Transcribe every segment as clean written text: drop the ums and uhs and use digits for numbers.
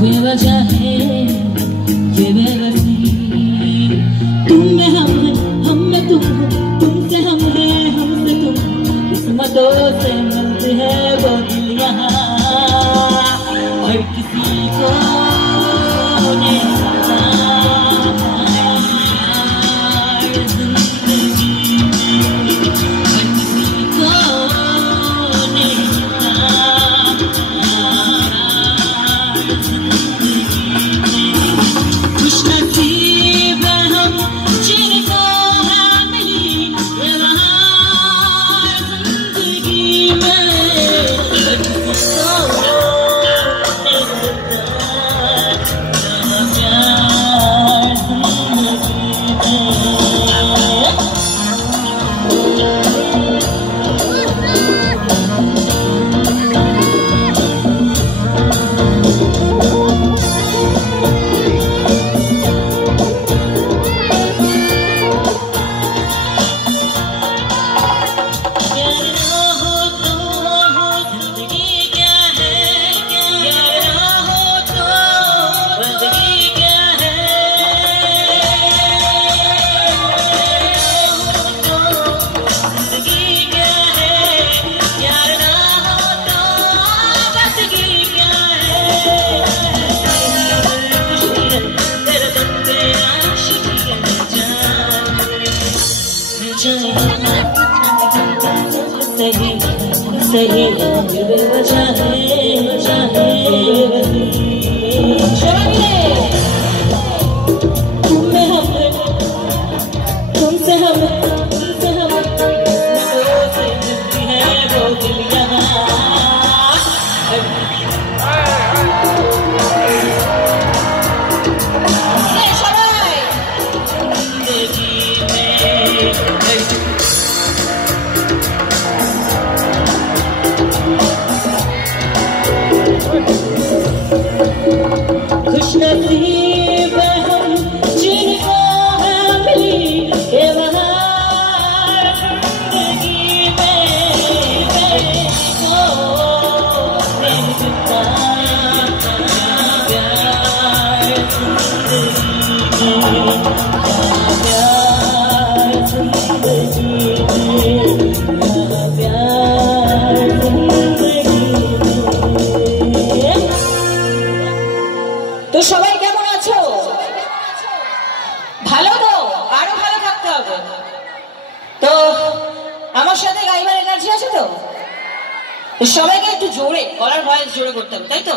बेवजह है ये बेबसी, तुम में हम हैं, हम में तुम हो, तुमसे हम हैं, हमसे तुम, किस्मतों से मिलती है वो दिल यहाँ, और किसी को नहीं पता जिंदगी में, और किसी को नहीं सही बेवजह है तुम में हम, तुमसे हम, तुमसे हम, किस्मतों से मिलती है वो दिल यहाँ, खुशनसीब हम जिनको मिली ये बहार जिंदगी में, मिलता प्यार जिंदगी में, प्यार जिंदगी में, प्यार जिंदगी में। তো সবাই কেমন আছো? ভালো তো? আরো ভালো থাকতে হবে তো। আমার সাথে গাইবার এনার্জি আছে তো? সবাইকে একটু জোরে গলার ভয়েস জোরে করতে হবে, তাই তো?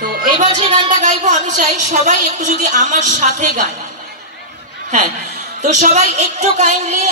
তো এইবার যে গানটা গাইবো আমি চাই সবাই একটু যদি আমার সাথে গায়। হ্যাঁ, তো সবাই একটু কাইন্ডলি